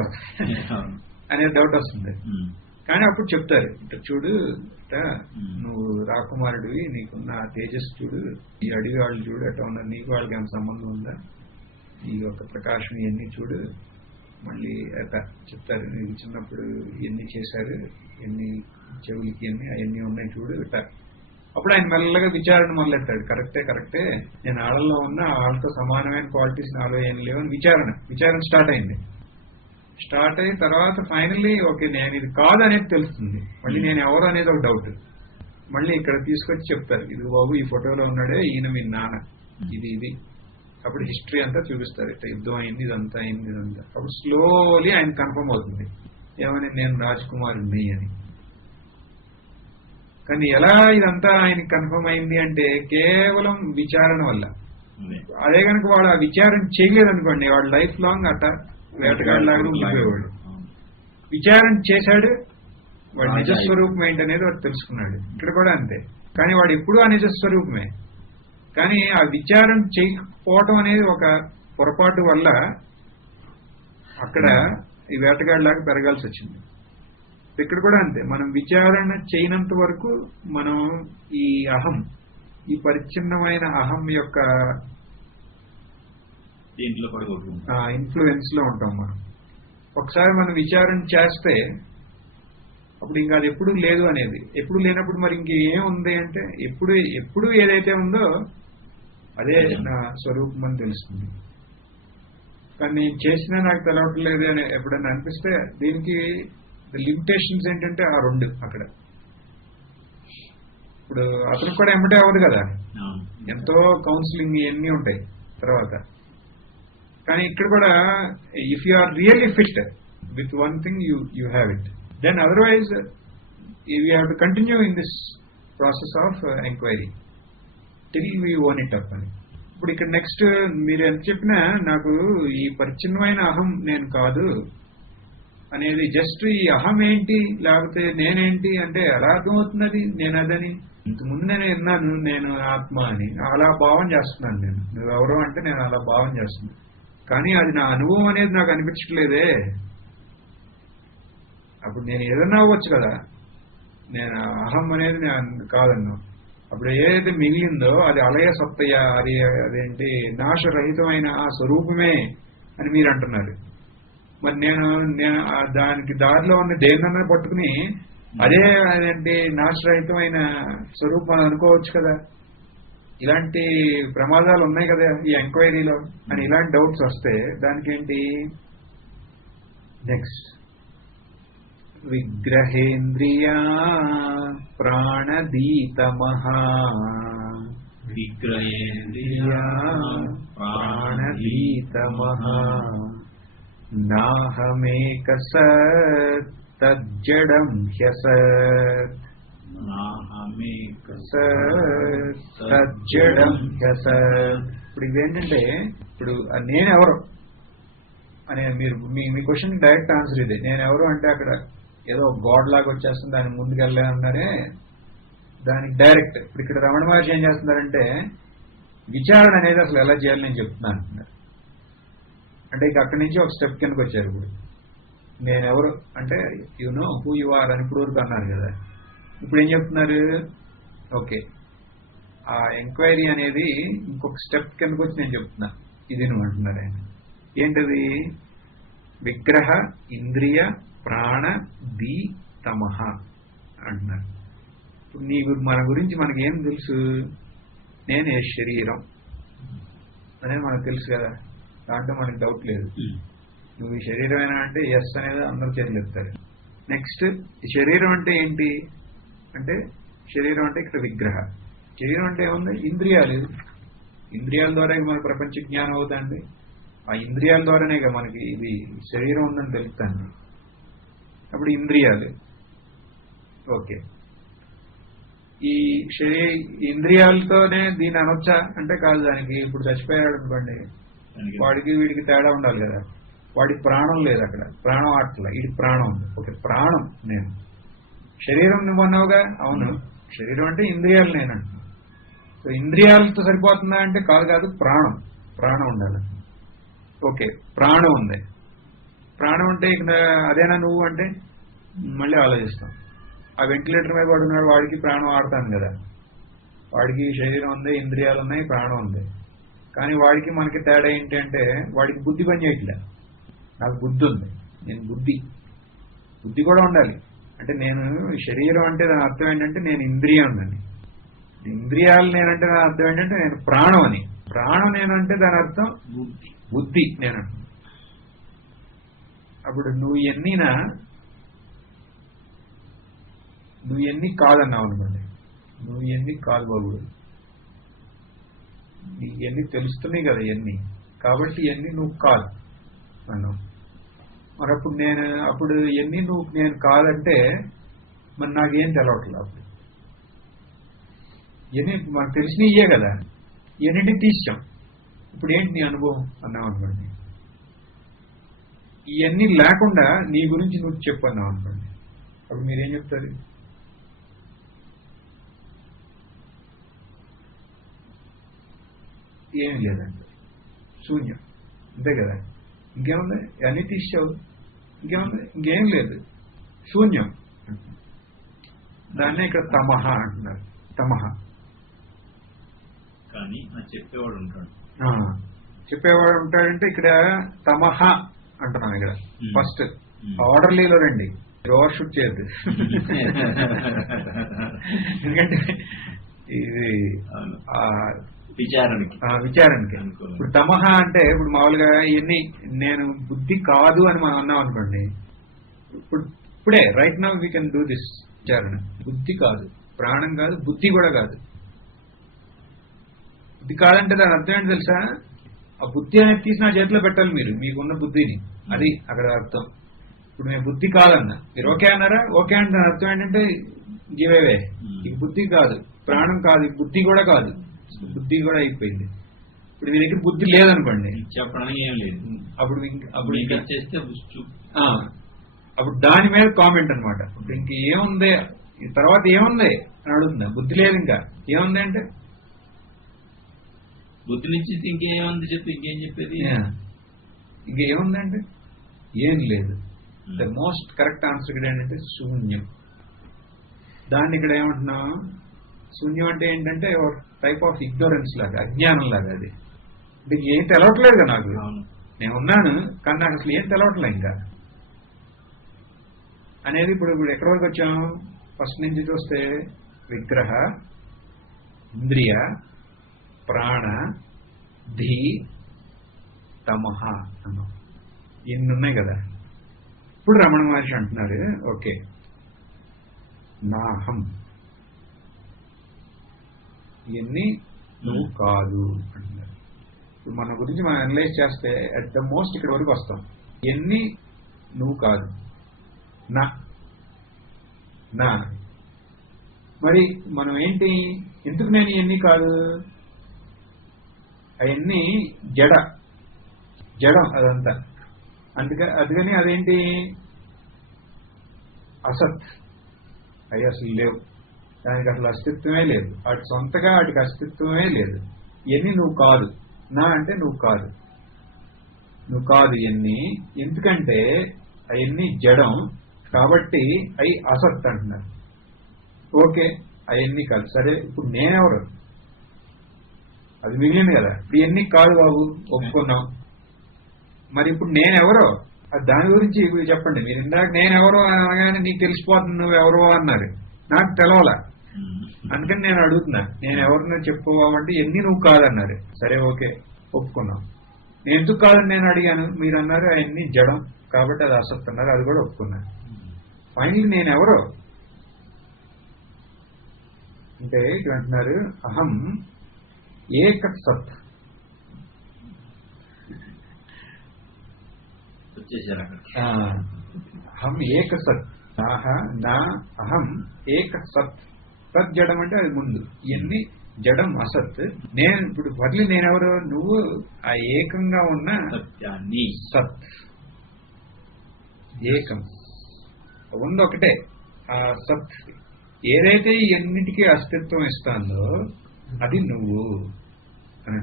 అనేది డౌట్ వస్తుంది. కానీ అప్పుడు చెప్తారు ఇట్లా చూడు, నువ్వు రాకుమారుడివి, నీకున్న తేజస్సు చూడు, ఈ అడవి వాళ్ళు చూడు అట్లా ఉన్నారు, నీకు వాళ్ళకి ఏమైనా సంబంధం ఉందా, ఈ యొక్క ప్రకాశం ఇవన్నీ చూడు. మళ్ళీ అట్లా చెప్తారు నీకు చిన్నప్పుడు ఎన్ని చేశారు, ఎన్ని చెవులకి అవన్నీ ఉన్నాయి చూడు ఇట్లా. అప్పుడు ఆయన మెల్లగా విచారణ మొదలెట్టాడు. కరెక్టే నేను ఆళ్ళలో ఉన్న వాళ్ళతో సమానమైన క్వాలిటీస్ నాలో ఏం లేవని విచారణ స్టార్ట్ అయింది. స్టార్ట్ అయిన తర్వాత ఫైనల్లీ ఓకే నేను ఇది కాదు అనేది తెలుస్తుంది. మళ్ళీ నేను ఎవరు అనేది ఒక డౌట్. మళ్ళీ ఇక్కడ తీసుకొచ్చి చెప్తారు ఇది బాబు ఈ ఫోటోలో ఉన్నాడే ఈయన మీ నాన్న, ఇది. అప్పుడు హిస్టరీ అంతా చూపిస్తారు, ఇట్లా యుద్ధం అయింది, ఇదంతా. అప్పుడు స్లోలీ ఆయన కన్ఫర్మ్ అవుతుంది ఏమని నేను రాజకుమారుణ్ణి అని. కానీ ఎలా ఇదంతా ఆయనకి కన్ఫర్మ్ అయింది అంటే కేవలం విచారణ వల్ల. అదే కనుక వాడు ఆ విచారణ చేయలేదనుకోండి, వాడు లైఫ్ లాంగ్ అట్ట వేటగాడిలాగా ఉండిపోయేవాడు. విచారణ చేశాడు, వాడు నిజస్వరూపం ఏంటనేది వాడు తెలుసుకున్నాడు. ఇక్కడ కూడా అంతే. కానీ వాడు ఎప్పుడూ ఆ నిజస్వరూపమే. కానీ ఆ విచారణ చేయకపోవటం అనేది ఒక పొరపాటు వల్ల అక్కడ ఈ వేటగాడిలాగా పెరగాల్సి వచ్చింది. ఇక్కడ కూడా అంతే. మనం విచారణ చేయనంత వరకు మనం ఈ అహం, ఈ పరిచ్ఛిన్నమైన అహం యొక్క ఇన్ఫ్లుయెన్స్ లో ఉంటాం మనం. ఒకసారి మనం విచారణ చేస్తే అప్పుడు ఇంకా అది ఎప్పుడు లేదు అనేది. ఎప్పుడు లేనప్పుడు మరి ఇంకేముంది అంటే ఎప్పుడు ఏదైతే ఉందో అదే నా స్వరూపం అని తెలుస్తుంది. కానీ నేను చేసినా నాకు తెలవట్లేదు అని ఎప్పుడైనా అనిపిస్తే దీనికి లిమిటేషన్స్ ఏంటంటే ఆ రెండు అక్కడ. ఇప్పుడు అతను కూడా ఎమ్మటే అవ్వదు కదా, ఎంతో కౌన్సిలింగ్ ఇవన్నీ ఉంటాయి తర్వాత. కానీ ఇక్కడ కూడా if you are really fit with one thing you have it, then otherwise you have to continue in this process of enquiry till we own it up అని. ఇప్పుడు ఇక్కడ నెక్స్ట్ మీరు ఎంత చెప్పినా నాకు ఈ పరిచ్ఛిన్నమైన అహం నేను కాదు అనేది, జస్ట్ ఈ అహం ఏంటి లేకపోతే నేనేంటి అంటే ఎలా అర్థమవుతున్నది నేను అదని. ఇంతకుముందు నేను విన్నాను నేను ఆత్మ అని, అలా భావం చేస్తున్నాను. నువ్వెవరో అంటే నేను అలా భావం చేస్తున్నాను. కానీ అది నా అనుభవం అనేది నాకు అనిపించట్లేదే. అప్పుడు నేను ఏదన్నా అవ్వచ్చు కదా, నేను అహం అనేది నేను కాదన్నా. అప్పుడు ఏదైతే మిగిలిందో అది అలయ సత్తయ్య, అదేంటి నాశరహితమైన ఆ స్వరూపమే అని మీరు అంటున్నారు. మరి నేను దానికి దారిలో ఉన్న దేన్నన్నా పట్టుకుని అదేంటి నాశరహితమైన స్వరూపం అని అనుకోవచ్చు కదా. ఇలాంటి ప్రమాదాలు ఉన్నాయి కదా ఈ ఎంక్వైరీలో అని ఇలాంటి డౌట్స్ వస్తే దానికేంటి నెక్స్ట్ విగ్రహేంద్రియా ప్రాణదీతమహా విగ్రహేంద్రియా ప్రాణదీతమహా నాహమేక సత్ తజ్జడం హ్యసత్ నాహమేక సజ్జడం హ్యసత్. ఇప్పుడు ఇదేంటంటే ఇప్పుడు నేనెవరు అనే మీరు మీ క్వశ్చన్ డైరెక్ట్ ఆన్సర్ ఇదే. నేనెవరు అంటే అక్కడ ఏదో గాడ్ లాగా వచ్చేస్తుంది దాన్ని ముందుకెళ్ళాలన్నారే దానికి డైరెక్ట్. ఇప్పుడు ఇక్కడ రమణ మహర్షి ఏం చేస్తున్నారంటే విచారణ అనేది అసలు ఎలా చేయాలి నేను చెప్తున్నాను అంటున్నారు. అంటే ఇక అక్కడి నుంచి ఒక స్టెప్ కిందకి వచ్చారు. ఇప్పుడు నేనెవరు అంటే you know who you are అని ఇప్పుడు వరకు అన్నారు కదా. ఇప్పుడు ఏం చెప్తున్నారు ఓకే ఆ ఎంక్వైరీ అనేది ఇంకొక స్టెప్ కిందకి వచ్చి నేను చెప్తున్నా ఇది నువ్వు అంటున్నారు ఆయన. ఏంటది విగ్రహ ఇంద్రియ ప్రాణ ది తమహ అంటున్నారు. మన గురించి మనకేం తెలుసు నేనే శరీరం అనేది మనకు తెలుసు కదా దాంట్లో మనకి డౌట్ లేదు. నువ్వు ఈ శరీరమేనా అంటే ఎస్ అనేది అందరూ చేతులు ఎత్తారు. నెక్స్ట్ శరీరం అంటే ఏంటి అంటే శరీరం అంటే ఇక్కడ విగ్రహ. శరీరం అంటే ఏముంది ఇంద్రియాలు. ఇంద్రియాల ద్వారా మన ప్రపంచ జ్ఞానం అవుతుంది. ఆ ఇంద్రియాల ద్వారానే మనకి ఇది శరీరం ఉందని తెలుస్తుంది. అప్పుడు ఇంద్రియాలు ఓకే ఈ ఇంద్రియాలతోనే దీన్ని అనొచ్చా అంటే కాదు. దానికి ఇప్పుడు చచ్చిపోయాడు అనుకోండి వాడికి వీడికి తేడా ఉండాలి కదా. వాడికి ప్రాణం లేదు అక్కడ ప్రాణం ఆటల ఇది ప్రాణం ఉంది. ఓకే ప్రాణం నేను శరీరం నువ్వు అన్నావుగా అవును శరీరం అంటే ఇంద్రియాలు నేను అంటున్నాను. సో ఇంద్రియాలతో సరిపోతుందా అంటే కాదు ప్రాణం ఉండాలి. ఓకే ప్రాణం ఉంది. ప్రాణం అంటే ఇక్కడ అదేనా నువ్వు అంటే మళ్ళీ ఆలోచిస్తాం. ఆ వెంటిలేటర్ మీద పడున్నాడు వాడికి ప్రాణం ఆడతాను కదా. వాడికి శరీరం ఉంది ఇంద్రియాలు ఉన్నాయి ప్రాణం ఉంది. కానీ వాడికి మనకి తేడా ఏంటి అంటే వాడికి బుద్ధి పని చేయట్లే. నాకు బుద్ధి ఉంది నేను బుద్ధి కూడా ఉండాలి. అంటే నేను శరీరం అంటే దాని అర్థం ఏంటంటే నేను ఇంద్రియం ఉందండి. ఇంద్రియాలు నేనంటే దాని అర్థం ఏంటంటే నేను ప్రాణం అని. ప్రాణం నేనంటే దాని అర్థం బుద్ధి నేను. అప్పుడు నువ్వు ఎన్ని కాదన్నావు అనుకోండి. నువ్వు ఎన్ని కాదు బాబు నీకు ఎన్ని తెలుస్తున్నాయి కదా ఎన్ని కాబట్టి ఎన్ని నువ్వు కాదు అన్నావు. మరి అప్పుడు ఎన్ని నేను కాదంటే మరి నాకేం తెలవట్లేదు. అప్పుడు ఎన్ని మనకు తెలిసిన ఇయ్యే కదా ఎన్నింటిని తీసాం. ఇప్పుడు ఏంటి నీ అనుభవం అన్నావు అనుకోండి. ఇవన్నీ లేకుండా నీ గురించి నువ్వు చెప్పు అన్నావు అనుకోండి. అప్పుడు మీరేం చెప్తారు ఏమి లేదండి శూన్యం అంతే కదా. ఇంకేముంది అన్నీ తీసావు ఇంకేముంది ఇంకేం లేదు శూన్యం. దాన్నే ఇక్కడ తమహ అంటున్నారు. తమహ కానీ చెప్పేవాడు ఉంటాడు. చెప్పేవాడు ఉంటాడంటే ఇక్కడ తమహ అంటున్నాం. ఇక్కడ ఫస్ట్ ఆర్డర్లీలో రండి ఓవర్ షూట్ చేయద్దు. ఎందుకంటే ఇది విచారణకి. ఇప్పుడు తమహ అంటే ఇప్పుడు మామూలుగా ఇవన్నీ నేను బుద్ధి కాదు అని మనం అన్నాం అనుకోండి. ఇప్పుడే right now we can do this విచారణ. బుద్ధి కాదు ప్రాణం కాదు బుద్ధి కూడా కాదు. బుద్ధి కాదంటే దాని అర్థం ఏంటి తెలుసా ఆ బుద్ధి అనేది తీసి నా చేతిలో పెట్టాలి మీరు మీకున్న బుద్ధిని. అది అక్కడ అర్థం. ఇప్పుడు నేను బుద్ధి కాదన్నా మీరు ఓకే అన్నారా ఓకే అంటే దాని అర్థం ఏంటంటే గివేవే ఇది బుద్ధి కాదు ప్రాణం కాదు బుద్ధి కూడా కాదు. బుద్ధి కూడా అయిపోయింది. ఇప్పుడు మీ దగ్గర బుద్ధి లేదనుకోండి చెప్పడానికి ఏం లేదు. అప్పుడు చేస్తే అప్పుడు దాని మీద కామెంట్ అనమాట. ఇప్పుడు ఇంకేముంది తర్వాత ఏముంది అని అడుగుతుందా. బుద్ధి లేదు ఇంకా ఏముంది అంటే బుద్ధి నుంచి ఇంకేముంది చెప్పి ఇంకేం చెప్పేది ఇంకేముంది అంటే ఏం లేదు. ద మోస్ట్ కరెక్ట్ ఆన్సర్ ఇక్కడ ఏంటంటే శూన్యం. దాన్ని ఇక్కడ ఏమంటున్నాం శూన్యం అంటే ఏంటంటే టైప్ ఆఫ్ ఇగ్నోరెన్స్ లాగా అజ్ఞానం లాగా. అది అంటే ఏం తెలవట్లేదు కదా నాకు. నేను ఉన్నాను కానీ నాకు అసలు ఏం తెలవట్లే ఇంకా అనేది. ఇప్పుడు ఎక్కడి వరకు వచ్చాము ఫస్ట్ నుంచి చూస్తే విగ్రహ ఇంద్రియ ప్రాణ ధీ తమహ అన్నాం. ఇన్ని ఉన్నాయి కదా. ఇప్పుడు రమణ మహర్షి అంటున్నారు, ఓకే నాహం ఇవన్నీ నువ్వు కాదు అంటున్నారు. ఇప్పుడు మన గురించి మనం అనలైజ్ చేస్తే అట్ ద మోస్ట్ ఇక్కడ వరకు వస్తాం. ఇవన్నీ నువ్వు కాదు, నా నా మరి మనం ఏంటి, ఎందుకు నేను ఇవన్నీ కాదు, అవన్నీ జడం అదంతా. అందుకని అదేంటి అసత్, అవి అసలు లేవు, దానికి అసలు అస్తిత్వమే లేదు, వాటి సొంతగా వాటికి అస్తిత్వమే లేదు. ఇవన్నీ నువ్వు కాదు, నా అంటే నువ్వు కాదు ఇవన్నీ. ఎందుకంటే అవన్నీ జడం కాబట్టి అవి అసత్ అంటున్నారు. ఓకే అవన్నీ కాదు, సరే ఇప్పుడు నేనెవరు, అది మిగిలింది కదా. ఇప్పుడు ఇవన్నీ కాదు బాబు ఒప్పుకున్నాం, మరి ఇప్పుడు నేనెవరో దాని గురించి ఇప్పుడు చెప్పండి. మీరు ఇందాక నేనెవరో అనగానే నీకు తెలిసిపోతుంది నువ్వెవరో అన్నారు, నాకు తెలవాల. అందుకని నేను అడుగుతున్నా, నేను ఎవరినో చెప్పుకోవాలంటే ఎన్ని నువ్వు కాదన్నారు. సరే ఓకే ఒప్పుకున్నాం. నేను ఎందుకు కాదని నేను అడిగాను, మీరు అన్నారు అవన్నీ జడం కాబట్టి అది అసత్ అన్నారు, అది కూడా ఒప్పుకున్నాను. ఫైనల్ నేనెవరో అంటే ఇక్కడ అంటున్నారు అహం ఏక సత్. అహం ఏక సత్, నా అహం ఏక సత్. సత్ జడం అంటే అది ముందు, ఇవన్నీ జడం అసత్. నేను ఇప్పుడు వదిలి నేనెవరు, నువ్వు ఆ ఏకంగా ఉన్న సత్యాన్ని, సత్ ఏకం ఉంది ఒకటే. ఆ సత్ ఏదైతే ఎన్నిటికీ అస్తిత్వం ఇస్తాందో అది నువ్వు అని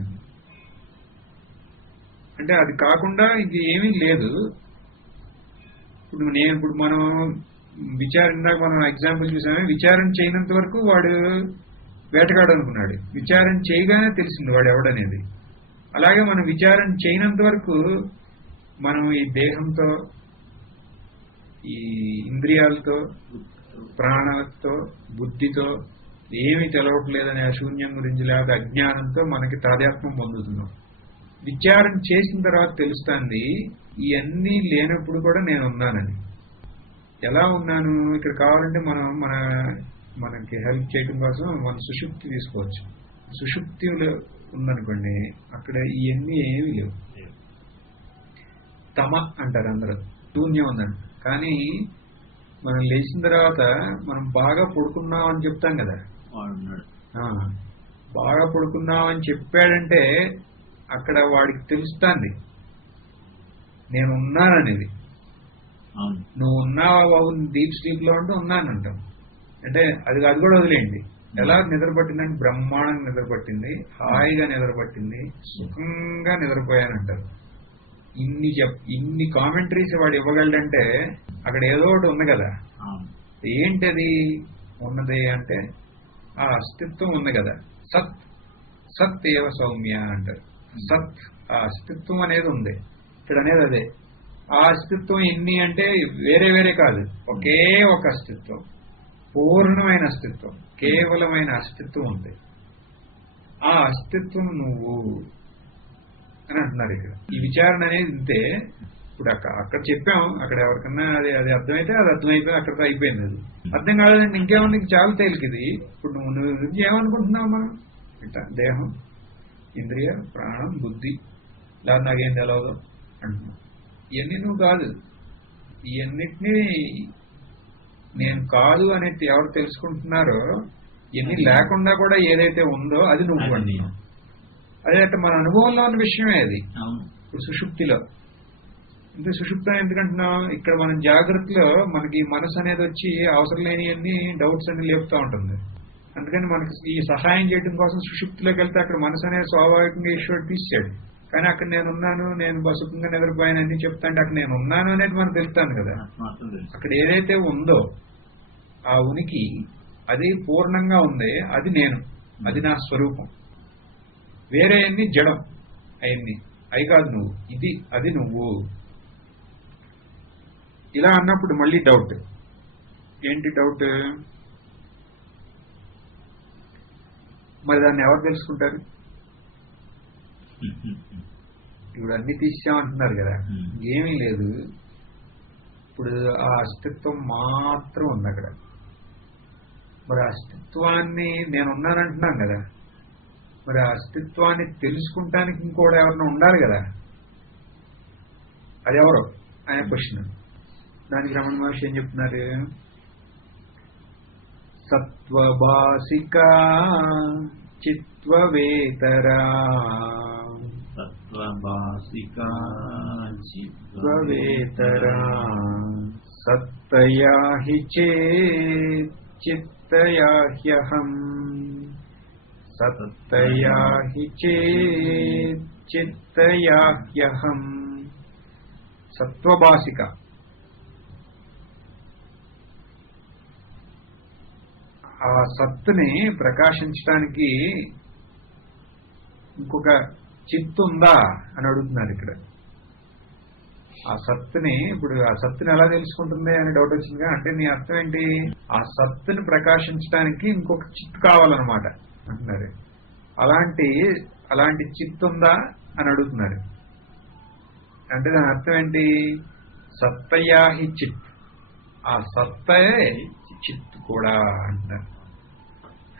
అంటే అది కాకుండా ఇది ఏమీ లేదు. ఇప్పుడు మనం ఇందాక మనం ఎగ్జాంపుల్ చూసామే, విచారణ చేయనంత వరకు వాడు వేటగాడు అనుకున్నాడు, విచారణ చేయగానే తెలిసింది వాడు ఎవడనేది. అలాగే మనం విచారణ చేయనంత వరకు మనం ఈ దేహంతో, ఈ ఇంద్రియాలతో, ప్రాణంతో, బుద్ధితో ఏమీ తెలవట్లేదనే శూన్యం గురించి లేదా అజ్ఞానంతో మనకి తాదాత్మ్యం పొందుతున్నాం. విచారణ చేసిన తర్వాత తెలుస్తుంది ఇవన్నీ లేనప్పుడు కూడా నేను ఉన్నానని. ఎలా ఉన్నాను, ఇక్కడ కావాలంటే మనకి హెల్ప్ చేయడం కోసం మన సుషుప్తి తీసుకోవచ్చు. సుషుప్తిలో ఉందనుకోండి, అక్కడ ఇవన్నీ ఏమీ లేవు, తమ అంటారు అందరూ, శూన్యం ఉందండి. కానీ మనం లేచిన తర్వాత మనం బాగా పడుకున్నాం అని చెప్తాం కదా, బాగా పడుకున్నాం అని చెప్పాడంటే అక్కడ వాడికి తెలుస్తుంది నేను ఉన్నాననేది. నువ్వు ఉన్నావా బాబు, డీప్ స్లీప్ లో ఉంటే ఉన్నానంటాం. అంటే అది కూడా వదిలేయండి. ఎలా నిద్రపట్టిందంటే బ్రహ్మాండంగా నిద్రపట్టింది, హాయిగా నిద్రపట్టింది, సుఖంగా నిద్రపోయానంటారు. ఇన్ని కామెంటరీస్ వాడు ఇవ్వగలడంటే అక్కడ ఏదో ఒకటి ఉంది కదా. ఏంటది ఉన్నది అంటే ఆ అస్తిత్వం ఉంది కదా. సత్ ఏవ సౌమ్య అంటారు. సత్, ఆ అస్తిత్వం అనేది ఉంది ఇక్కడ అనేది. అదే ఆ అస్తిత్వం ఎన్ని అంటే వేరే వేరే కాదు, ఒకే ఒక అస్తిత్వం, పూర్ణమైన అస్తిత్వం, కేవలమైన అస్తిత్వం ఉంది. ఆ అస్తిత్వం నువ్వు అని అంటున్నారు ఇక్కడ. ఈ విచారణ అనేది ఇంతే. ఇప్పుడు అక్కడ చెప్పాం, అక్కడ ఎవరికన్నా అది అర్థమైతే అది అర్థమైపోయి అక్కడితో అయిపోయింది. అది అర్థం కాలేదంటే ఇంకేమన్నా చాలా తేలికిది. ఇప్పుడు నువ్వు ఏమనుకుంటున్నావు, మనం ఇట్లా దేహం, ఇంద్రియ, ప్రాణం, బుద్ధి, లేదా నాకేం తెలవదు అంటున్నావు. ఇవన్నీ నువ్వు కాదు. ఇవన్నిటినీ నేను కాదు అనేది ఎవరు తెలుసుకుంటున్నారో, ఇవన్నీ లేకుండా కూడా ఏదైతే ఉందో అది నువ్వు అండి. అదే అంటే మన అనుభవంలో ఉన్న విషయమే అది. ఇప్పుడు సుషుప్తిలో అంటే సుషుప్తి ఎందుకంటున్నాం, ఇక్కడ మనం జాగ్రత్తలో మనకి మనసు అనేది వచ్చి అవసరం లేని అన్ని డౌట్స్ అన్ని లేపుతూ ఉంటుంది. అందుకని మనకి ఈ సహాయం చేయడం కోసం సుషుప్తిలోకి వెళ్తే అక్కడ మనసు అనేది స్వాభావికంగా ఈశ్వరుడు తీసాడు. కానీ అక్కడ నేనున్నాను, నేను బసుకంగా నిద్రపోయాను అన్ని చెప్తాంటే అక్కడ నేను ఉన్నాను అనేది మనకు తెలుస్తాను కదా. అక్కడ ఏదైతే ఉందో ఆ ఉనికి అది పూర్ణంగా ఉంది, అది నేను, అది నా స్వరూపం. వేరే అన్ని జడం, అవన్నీ అవి కాదు నువ్వు, ఇది అది నువ్వు. ఇలా అన్నప్పుడు మళ్ళీ డౌట్ ఏంటి, డౌట్ మరి దాన్ని ఎవరు తెలుసుకుంటారు? ఇప్పుడు అన్ని తీసామంటున్నారు కదా, ఏమీ లేదు. ఇప్పుడు ఆ అస్తిత్వం మాత్రం ఉంది అక్కడ. మరి అస్తిత్వాన్ని నేనున్నానంటున్నాను కదా, మరి ఆ అస్తిత్వాన్ని తెలుసుకుంటానికి ఇంకోటి ఎవరైనా ఉండాలి కదా, అది ఎవరో అనే క్వశ్చన్. దానికి రమణ మహర్షి ఏం చెప్తున్నారు? సత్వభాసికా చిత్వవేతరా చిత్వవేతరా సత్తయా హి చేత్ చిత్తయా హ్యహం సత్తయా హి చేత్ చిత్తయా హ్యహం. సత్వభాసిక ఆ సత్తుని ప్రకాశించడానికి ఇంకొక చిత్తు ఉందా అని అడుగుతున్నారు ఇక్కడ. ఆ సత్తుని ఇప్పుడు ఆ సత్తుని ఎలా తెలుసుకుంటుంది అని డౌట్ వచ్చిందిగా. అంటే నీ అర్థం ఏంటి? ఆ సత్తుని ప్రకాశించడానికి ఇంకొక చిత్తు కావాలన్నమాట అంటున్నారు. అలాంటి చిత్తు ఉందా అని అడుగుతున్నారు. అంటే దాని అర్థం ఏంటి? సత్తయాహి చిత్, ఆ సత్తయే చిత్తు కూడా అంటారు.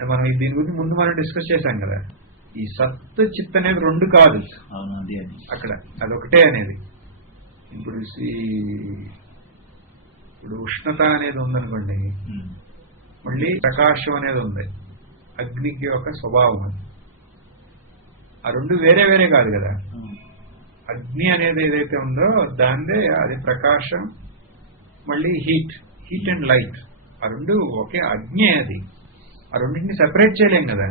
మనం దీని గురించి ముందు మనం డిస్కస్ చేశాం కదా. ఈ సత్తు చిత్ అనేది రెండు కాదు అక్కడ, అదొకటే అనేది. ఇప్పుడు ఉష్ణత అనేది ఉందనుకోండి, మళ్ళీ ప్రకాశం అనేది ఉంది, అగ్నికి ఒక స్వభావం అది. ఆ రెండు వేరే వేరే కాదు కదా. అగ్ని అనేది ఏదైతే ఉందో దానిదే అది ప్రకాశం, మళ్ళీ హీట్ అండ్ లైట్, ఆ రెండు ఒకే అగ్ని. అది ఆ రెండింటిని సెపరేట్ చేయలేం కదా,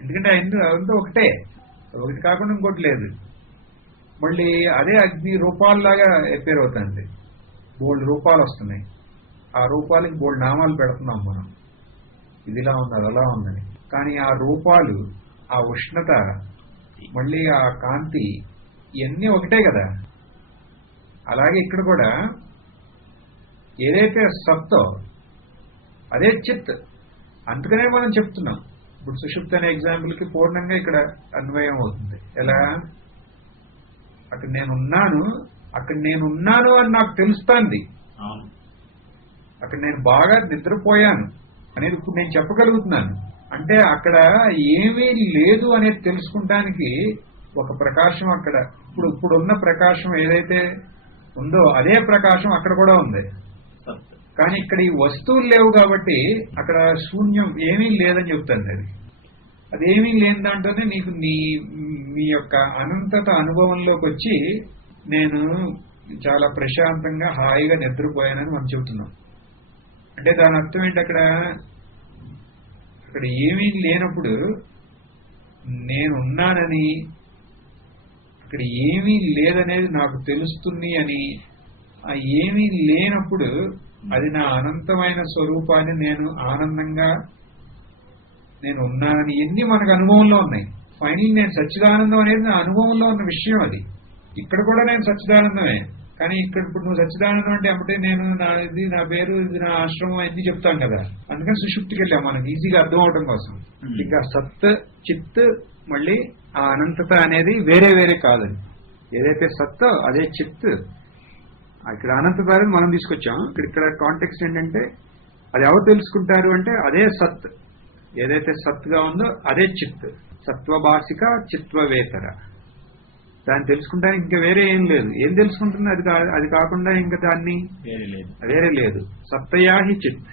ఎందుకంటే అదంతా ఒకటే, ఒకటి కాకుండా ఇంకోటి లేదు. మళ్ళీ అదే అగ్ని రూపాల్లాగా ఎపేర్ అవుతుంది, బోల్డ్ రూపాలు వస్తున్నాయి. ఆ రూపాలకి బోల్డ్ నామాలు పెడుతున్నాం మనం, ఇదిలా ఉంది అదలా ఉందని. కానీ ఆ రూపాలు, ఆ ఉష్ణత, మళ్ళీ ఆ కాంతి, ఇవన్నీ ఒకటే కదా. అలాగే ఇక్కడ కూడా ఏదైతే సత్తో అదే చిత్. అందుకనే మనం చెప్తున్నాం. ఇప్పుడు సుషుప్తి అనే ఎగ్జాంపుల్కి పూర్ణంగా ఇక్కడ అన్వయం అవుతుంది. ఎలా? అక్కడ నేనున్నాను అని నాకు తెలుస్తుంది. అక్కడ నేను బాగా నిద్రపోయాను అనేది ఇప్పుడు నేను చెప్పగలుగుతున్నాను. అంటే అక్కడ ఏమీ లేదు అనేది తెలుసుకుంటానికి ఒక ప్రకాశం అక్కడ, ఇప్పుడున్న ప్రకాశం ఏదైతే ఉందో అదే ప్రకాశం అక్కడ కూడా ఉంది. కానీ ఇక్కడ ఈ వస్తువులు లేవు కాబట్టి అక్కడ శూన్యం, ఏమీ లేదని చెప్తుంది. అదేమీ లేని దాంట్లోనే నీకు మీ యొక్క అనంతత అనుభవంలోకి వచ్చి నేను చాలా ప్రశాంతంగా హాయిగా నిద్రపోయానని మనం చెబుతున్నాం. అంటే దాని అర్థం ఏంటి? అక్కడ ఏమీ లేనప్పుడు నేనున్నానని, అక్కడ ఏమీ లేదనేది నాకు తెలుస్తుంది అని, ఆ ఏమీ లేనప్పుడు అది నా అనంతమైన స్వరూపాన్ని నేను ఆనందంగా నేను ఉన్నానని ఎన్ని మనకు అనుభవంలో ఉన్నాయి. ఫైనల్ నేను సచ్చిదానందం అనేది నా అనుభవంలో ఉన్న విషయం. అది ఇక్కడ కూడా నేను సచ్చిదానందమే. కానీ ఇక్కడ ఇప్పుడు నువ్వు సచ్చిదానందం అంటే అప్పుడే నేను ఇది నా పేరు, ఇది నా ఆశ్రమం అన్ని చెప్తాం కదా. అందుకని సుషుప్తికి వెళ్ళాం మనకి ఈజీగా అర్థం అవడం కోసం. ఇంకా సత్ చిత్ మళ్ళీ ఆ అనంతత అనేది వేరే వేరే కాదని. ఏదైతే సత్తో అదే చిత్. ఇక్కడ అనంతత అనేది మనం తీసుకొచ్చాం. ఇక్కడ కాంటెక్స్ట్ ఏంటంటే అది ఎవరు తెలుసుకుంటారు అంటే అదే సత్, ఏదైతే సత్గా ఉందో అదే చిత్. సత్వభాసిక చిత్వవేతర, దాన్ని తెలుసుకుంటానికి ఇంకా వేరే ఏం లేదు. ఏం తెలుసుకుంటుంది? అది కాకుండా ఇంకా దాన్ని వేరే లేదు. సత్తయాహి చిత్.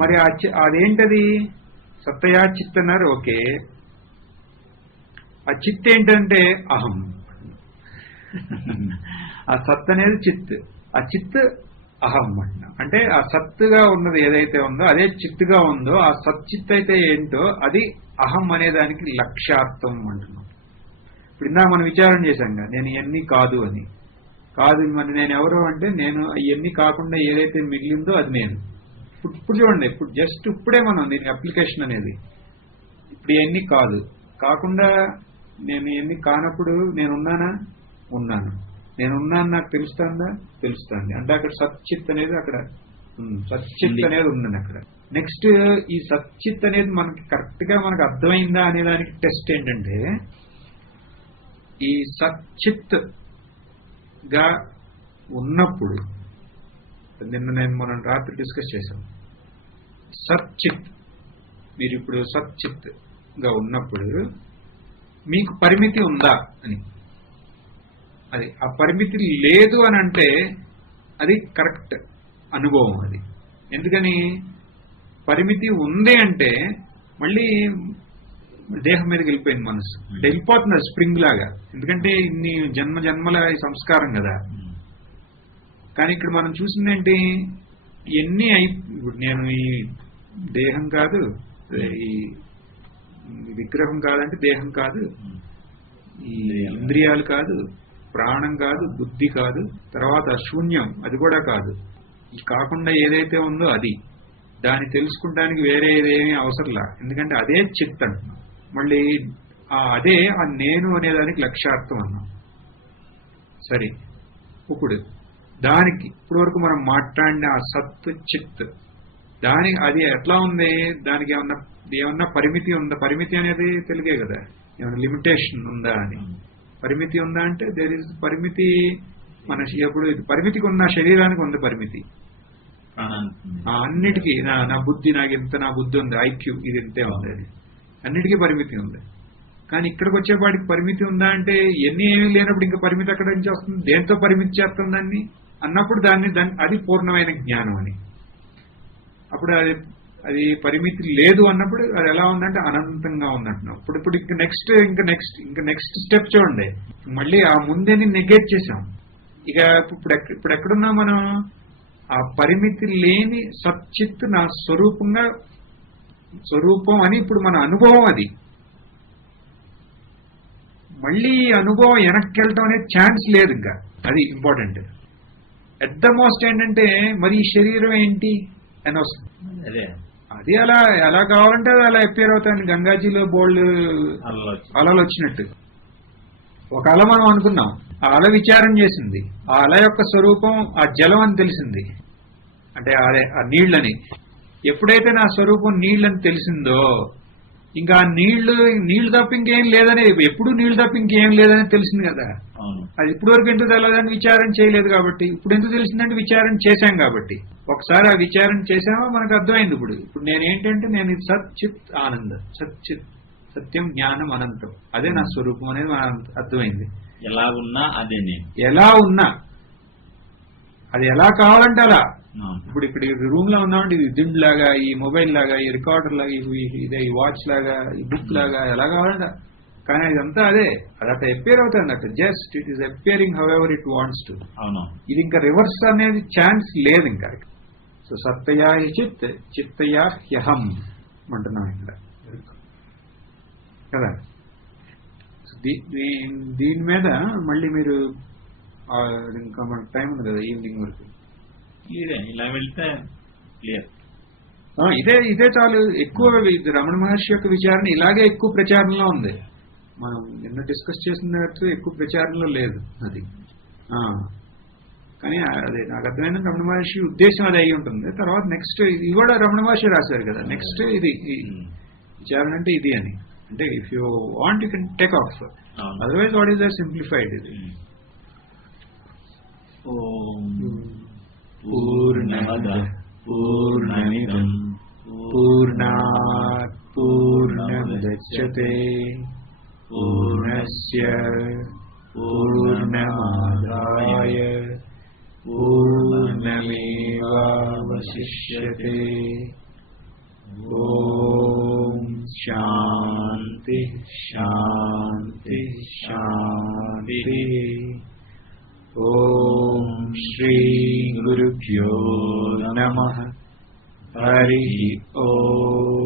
మరి అదేంటది? సత్తయా చిత్ అన్నారు. ఓకే, ఆ చిత్ ఏంటంటే అహం. ఆ సత్ అనేది చిత్, ఆ చిత్ అహం అంటున్నాం. అంటే ఆ సత్తుగా ఉన్నది ఏదైతే ఉందో అదే చిత్తుగా ఉందో ఆ సచ్చిత్ అయితే ఏంటో అది అహం అనే దానికి లక్ష్యార్థం అంటున్నాం. ఇప్పుడు ఇందా మనం విచారం చేశాం కదా, నేను ఇవన్నీ కాదు అని. కాదు మరి నేను ఎవరు అంటే నేను ఇవన్నీ కాకుండా ఏదైతే మిగిలిందో అది నేను. ఇప్పుడు చూడండి, ఇప్పుడు జస్ట్ ఇప్పుడే మనం దీని అప్లికేషన్ అనేది, ఇప్పుడు ఇవన్నీ కాకుండా నేను ఇవన్నీ కానప్పుడు నేనున్నానా? ఉన్నాను. నేనున్నాను నాకు తెలుస్తుందా? తెలుస్తుంది. అంటే అక్కడ సచ్చిత్ అనేది అక్కడ సచ్చిత్ అనేది ఉందండి అక్కడ. నెక్స్ట్ ఈ సచ్చిత్ అనేది మనకి కరెక్ట్ గా మనకు అర్థమైందా అనే దానికి టెస్ట్ ఏంటంటే ఈ సచ్చిత్ గా ఉన్నప్పుడు, మనం రాత్రి డిస్కస్ చేశాం, సచ్చిత్, మీరు ఇప్పుడు సచ్చిత్ గా ఉన్నప్పుడు మీకు పరిమితి ఉందా అని. అది ఆ పరిమితి లేదు అని అంటే అది కరెక్ట్ అనుభవం. అది ఎందుకని పరిమితి ఉంది అంటే మళ్ళీ దేహం మీదకి వెళ్ళిపోయింది మనసు, వెళ్ళిపోతున్నది స్ప్రింగ్ లాగా. ఎందుకంటే ఇన్ని జన్మల సంస్కారం కదా. కానీ ఇక్కడ మనం చూసిందేంటి, ఇవన్నీ ఇప్పుడు నేను ఈ దేహం కాదు, ఈ విగ్రహం కాదంటే దేహం కాదు, ఈ ఇంద్రియాలు కాదు, ప్రాణం కాదు, బుద్ధి కాదు, తర్వాత శూన్యం అది కూడా కాదు. ఈ కాకుండా ఏదైతే ఉందో అది, దాన్ని తెలుసుకుంటానికి వేరే ఏదేమీ అవసరంలా. ఎందుకంటే అదే చిత్ అంటున్నాం. మళ్ళీ అదే ఆ నేను అనేదానికి లక్ష్యార్థం అన్నాం. సరే, ఇప్పుడు దానికి ఇప్పుడు వరకు మనం మాట్లాడిన ఆ సత్ చిత్, దాని అది ఎట్లా ఉంది, దానికి ఏమన్నా పరిమితి ఉందా? పరిమితి అనేది తెలుగే కదా, ఏమన్నా లిమిటేషన్ ఉందా అని. పరిమితి ఉందా అంటే దేర్ ఇస్ పరిమితి. మన ఎప్పుడు పరిమితికి ఉన్న శరీరానికి ఉంది పరిమితి, అన్నిటికీ. నా బుద్ధి, నా బుద్ధి ఉంది, ఐక్యూ ఇది ఇంతే ఉంది, అది అన్నిటికీ పరిమితి ఉంది. కానీ ఇక్కడికి వచ్చేపాటికి పరిమితి ఉందా అంటే ఎన్ని ఏమీ లేనప్పుడు ఇంకా పరిమితి ఎక్కడి నుంచి వస్తుంది? దేంతో పరిమితి చేస్తాం దాన్ని అన్నప్పుడు అది పూర్ణమైన జ్ఞానం అని. అప్పుడు అది పరిమితి లేదు అన్నప్పుడు అది ఎలా ఉందంటే అనంతంగా ఉందంటున్నాం. ఇప్పుడు ఇంకా నెక్స్ట్ స్టెప్ చూడండి. మళ్ళీ ఆ ముందేని నెగేట్ చేసాం. ఇక ఇప్పుడు ఎక్కడున్నా మనం ఆ పరిమితి లేని సచ్చిత్ నా స్వరూపం అని ఇప్పుడు మన అనుభవం. అది మళ్ళీ అనుభవం వెనక్కి వెళ్ళటం అనే ఛాన్స్ లేదు. ఇంకా అది ఇంపార్టెంట్. ఎట్ ద మోస్ట్ ఏంటంటే మరి ఈ శరీరం ఏంటి అని వస్తుంది. అది ఎలా కావాలంటే అది అలా అపేర్ అవుతాయండి. గంగాజీలో బోల్డ్ అలలు వచ్చినట్టు ఒక అల మనం అనుకున్నాం, ఆ అల విచారం చేసింది, ఆ అల యొక్క స్వరూపం ఆ జలం అని తెలిసింది. అంటే అదే ఆ నీళ్ళని. ఎప్పుడైతే నా స్వరూపం నీళ్ళని తెలిసిందో ఇంకా నీళ్లు తప్ప ఇంకేం లేదని, ఎప్పుడు నీళ్లు తప్ప ఇంకేం లేదని తెలిసింది కదా. అది ఇప్పుడు వరకు ఎందుకు తెలదని విచారం చేయలేదు కాబట్టి. ఇప్పుడు ఎందుకు తెలిసిందంటే విచారం చేశాం కాబట్టి. ఒకసారి ఆ విచారం చేశామో మనకు అర్థమైంది. ఇప్పుడు నేనేంటంటే నేను సచ్చిత్ ఆనందం, సత్యం జ్ఞానం అనంతం, అదే నా స్వరూపం అనేది అర్థమైంది. ఎలా ఉన్నా అదే నేను, ఎలా ఉన్నా అది ఎలా కావాలంటే అలా. ఇప్పుడు ఇక్కడ రూమ్ లో ఉన్నామంటే ఇది దిండ్ లాగా, ఈ మొబైల్ లాగా, ఈ రికార్డర్ లాగా, ఇదే ఈ వాచ్ లాగా, ఈ బుక్ లాగా, ఎలా కావాలంటే. కానీ ఇదంతా అదే, అదట ఎపేర్ అవుతుంది అన్నట్టు. Just it is appearing how ever it wants to. ఇది ఇంకా రివర్స్ అనేది ఛాన్స్ లేదు ఇంకా. సో సత్తయా చిత్, చిత్తయా హ్యహం అంటున్నాం ఇక్కడ కదా. దీని మీద మళ్ళీ మీరు ఇంకా మనకు టైం ఉంది కదా ఈవినింగ్ వరకు. ఇలా వెళ్తే క్లియర్. ఇదే చాలు. ఎక్కువ రమణ మహర్షి యొక్క విచారణ ఇలాగే ఎక్కువ ప్రచారంలో ఉంది. మనం నిన్న డిస్కస్ చేసినట్టు ఎక్కువ ప్రచారంలో లేదు అది. కానీ అదే నాకు అర్థమైన రమణ మహర్షి ఉద్దేశం అది అయి ఉంటుంది. తర్వాత నెక్స్ట్ ఇది కూడా రమణ మహర్షి రాశారు కదా. నెక్స్ట్ ఇది విచారణ అంటే ఇది అని. అంటే if you want you can take off, otherwise what is that simplified. ఇది పూర్ణమద పూర్ణమిదం పూర్ణాత్ పూర్ణముదచ్యతే పూర్ణస్య పూర్ణమాదాయ పూర్ణమేవావశిష్యతే. ఓం శాంతి శాంతి శాంతి. ఓం శ్రీ గురుభ్యో నమః. హరి ఓం.